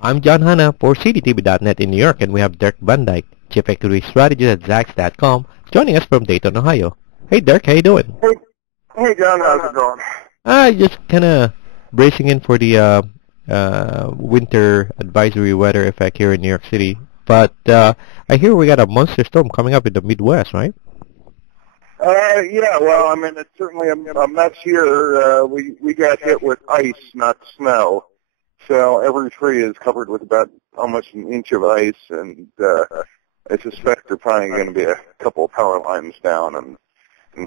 I'm John Hanna for CDTV.net in New York, and we have Dirk Van Dyke, Chief Equity Strategist at Zacks.com, joining us from Dayton, Ohio. Hey, Dirk, how you doing? Hey, John, how's it going? Just kind of bracing in for the winter advisory weather effect here in New York City. But I hear we got a monster storm coming up in the Midwest, right? Yeah, well, I mean, it's certainly a mess here. We got hit with ice, not snow. So every tree is covered with about almost an inch of ice, and I suspect there are probably going to be a couple of power lines down and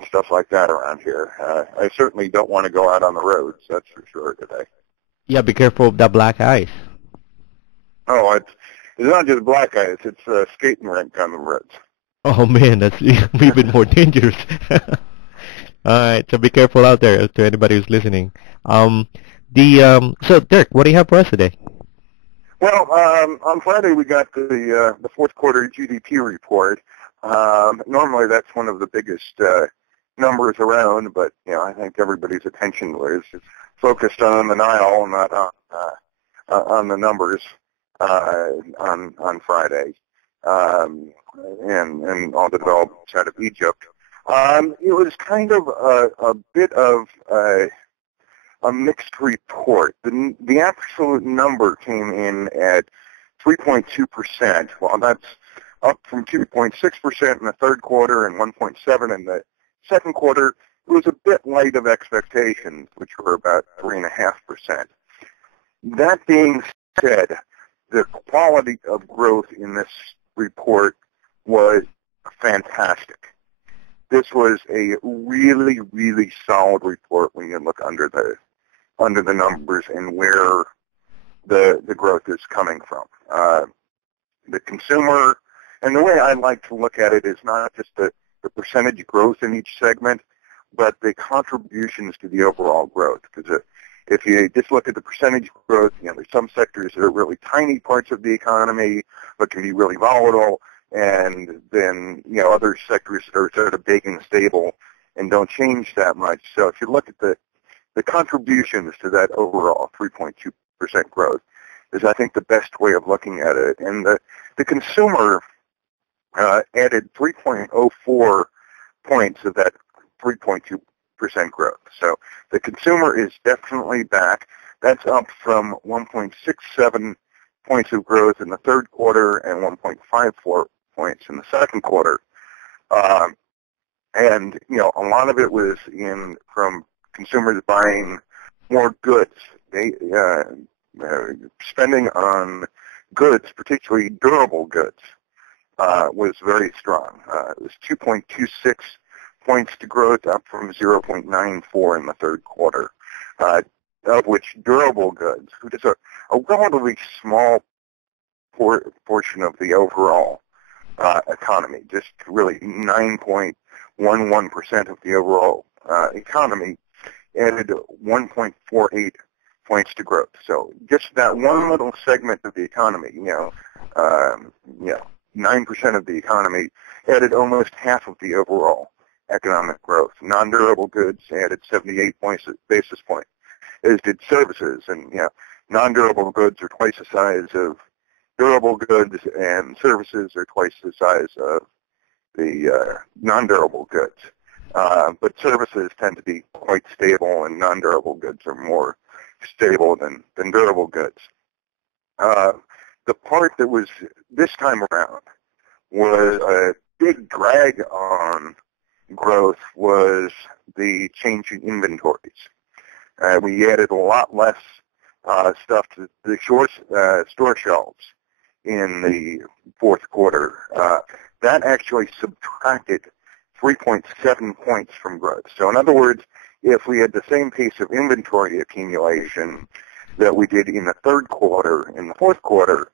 stuff like that around here. I certainly don't want to go out on the roads, that's for sure today. Yeah, be careful of the black ice. Oh, it's not just black ice, it's a skating rink on the roads. Oh man, that's even more dangerous. All right, so be careful out there to anybody who's listening. So Dirk, what do you have for us today? Well, on Friday we got the fourth quarter GDP report. Normally that's one of the biggest numbers around, but I think everybody's attention was focused on the Nile, not on the numbers on Friday, and all the developments out of Egypt. It was kind of a bit of a mixed report. The absolute number came in at 3.2%. Well, that's up from 2.6% in the third quarter and 1.7% in the second quarter. It was a bit light of expectations, which were about 3.5%. That being said, the quality of growth in this report was fantastic. This was a really, really solid report when you look under the numbers and where the growth is coming from. The consumer, and the way I like to look at it is not just the percentage growth in each segment, but the contributions to the overall growth. Because if you just look at the percentage growth, there's some sectors that are really tiny parts of the economy, but can be really volatile, and then other sectors that are sort of big and stable and don't change that much. So if you look at the contributions to that overall 3.2% growth is, I think, the best way of looking at it. And the consumer added 3.04 points of that 3.2% growth. So the consumer is definitely back. That's up from 1.67 points of growth in the third quarter and 1.54 points in the second quarter. And a lot of it was from consumers buying more goods. They spending on goods, particularly durable goods, was very strong. It was 2.26 points to growth, up from 0.94 in the third quarter, of which durable goods, which is a relatively small portion of the overall economy, just really 9.11% of the overall economy, added 1.48 points to growth. So just that one little segment of the economy, 9% of the economy added almost half of the overall economic growth. Non-durable goods added 78 basis points, as did services. And non-durable goods are twice the size of durable goods, and services are twice the size of the non-durable goods. But services tend to be quite stable, and non-durable goods are more stable than durable goods. The part that was this time around was a big drag on growth was the change in inventories. We added a lot less stuff to the store shelves in the fourth quarter. That actually subtracted 3.7 points from growth. So in other words, if we had the same pace of inventory accumulation that we did in the third quarter, in the fourth quarter,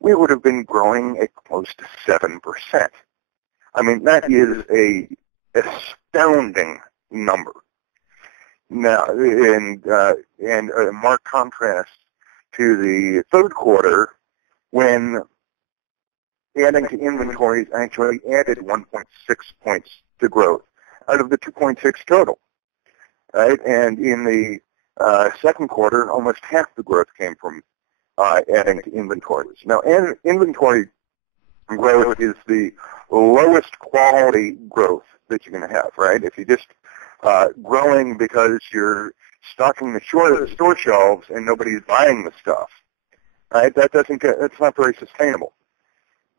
we would have been growing at close to 7%. I mean, that is a astounding number. Now, and a marked contrast to the third quarter, when adding to inventories actually added 1.6 points to growth out of the 2.6 total. Right? And in the second quarter, almost half the growth came from adding to inventories. Now, inventory growth is the lowest quality growth that you're going to have, right? If you just growing because you're stocking the store shelves and nobody's buying the stuff, right? That's not very sustainable,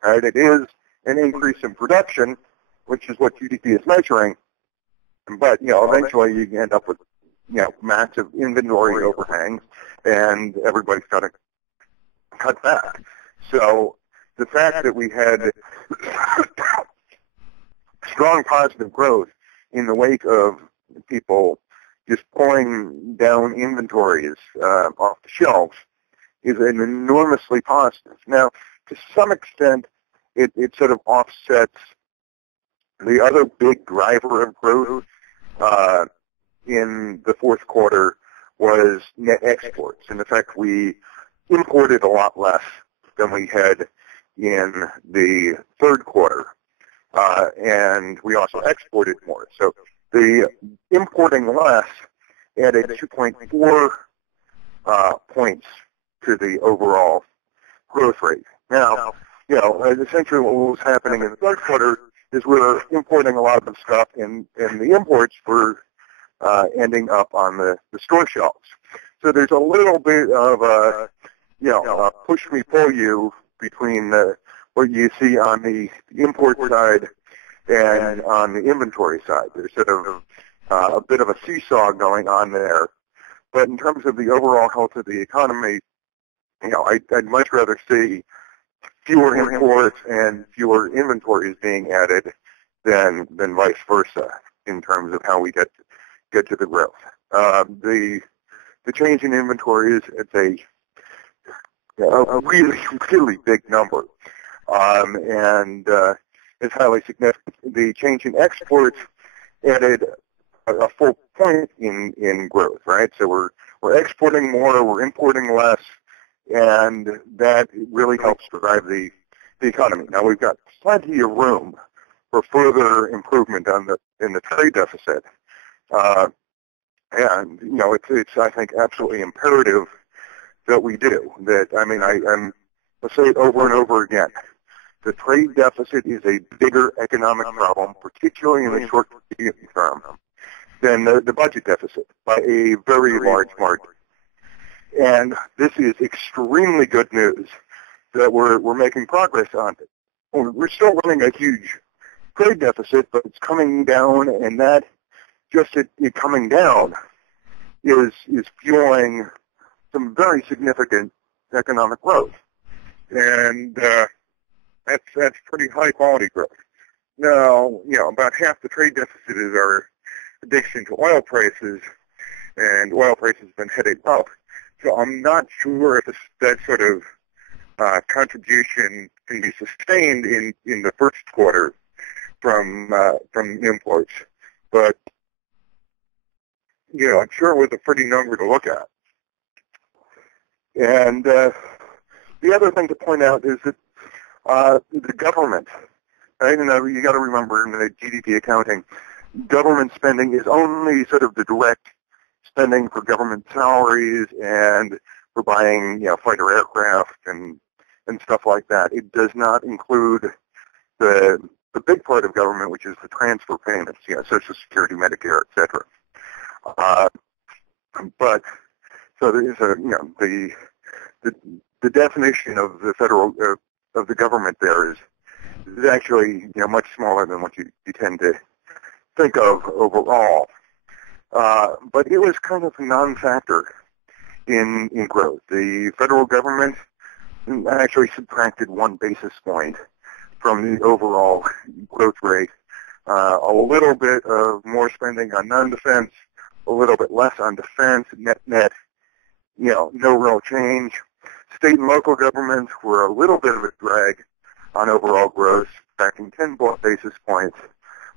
right? It is an increase in production, which is what GDP is measuring, but eventually you end up with massive inventory overhangs, and everybody's got to cut back. So the fact that we had strong positive growth in the wake of people just pulling down inventories off the shelves is an enormously positive. Now, to some extent, it sort of offsets the other big driver of growth in the fourth quarter was net exports. And in fact, we imported a lot less than we had in the third quarter. And we also exported more. So the importing less added 2.4 points to the overall growth rate. Now, essentially what was happening in the third quarter is we're importing a lot of the stuff, and the imports were ending up on the store shelves. So there's a little bit of a push me, pull you between what you see on the import side and on the inventory side. There's sort of a bit of a seesaw going on there. But in terms of the overall health of the economy, I'd much rather see fewer imports and fewer inventories being added than vice versa in terms of how we get to the growth. The change in inventories, it's a really, really big number, and it's highly significant. The change in exports added a full point in growth, right? So we're exporting more, we're importing less, and that really helps drive the economy. Now we've got plenty of room for further improvement in the trade deficit, and it's I think absolutely imperative that we do that. I mean, I'll say it over and over again. The trade deficit is a bigger economic problem, particularly in the short to medium term, than the budget deficit by a very large margin. And this is extremely good news that we're making progress on it. We're still running a huge trade deficit, but it's coming down, and that just it coming down is fueling some very significant economic growth, and that's pretty high quality growth. Now, about half the trade deficit is our addiction to oil prices, and oil prices have been heading up. So I'm not sure if that sort of contribution can be sustained in the first quarter from imports, but I'm sure it was a pretty number to look at. And the other thing to point out is that the government, right? You got to remember in the GDP accounting, government spending is only sort of the direct spending for government salaries and for buying, fighter aircraft and stuff like that. It does not include the big part of government, which is the transfer payments, Social Security, Medicare, et cetera. But so there is the definition of the federal of the government there is actually much smaller than what you tend to think of overall. But it was kind of a non-factor in growth. The federal government actually subtracted 1 basis point from the overall growth rate. A little bit of more spending on non-defense, a little bit less on defense, net, no real change. State and local governments were a little bit of a drag on overall growth, subtracting 10 basis points,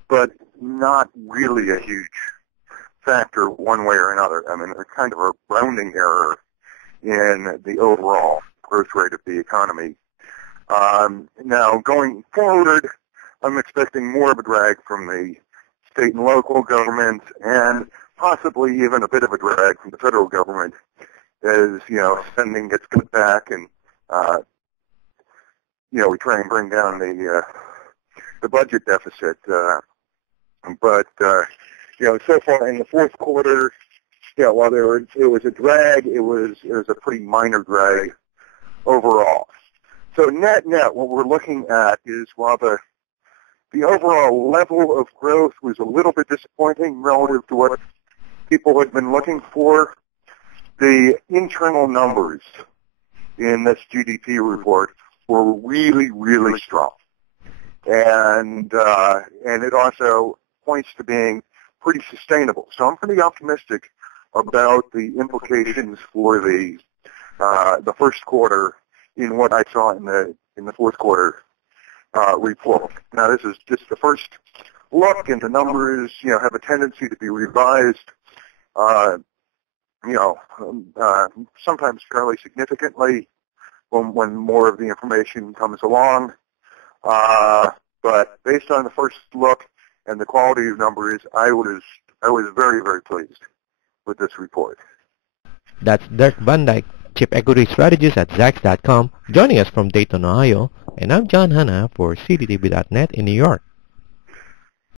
but not really a huge factor one way or another. I mean, there's kind of a rounding error in the overall growth rate of the economy. Now, going forward, I'm expecting more of a drag from the state and local governments and possibly even a bit of a drag from the federal government as spending gets cut back, and we try and bring down the budget deficit. But so far in the fourth quarter, while it was a drag, it was a pretty minor drag overall. So net, what we're looking at is while the overall level of growth was a little bit disappointing relative to what people had been looking for, the internal numbers in this GDP report were really, really strong. And it also points to being pretty sustainable. So I'm pretty optimistic about the implications for the first quarter in what I saw in the fourth quarter report. Now, this is just the first look, and the numbers, have a tendency to be revised, sometimes fairly significantly when more of the information comes along. But based on the first look and the quality of numbers, I was very, very pleased with this report. That's Dirk Dijk, Chief Equity Strategist at Zacks.com, joining us from Dayton, Ohio. And I'm John Hanna for CDTV.net in New York.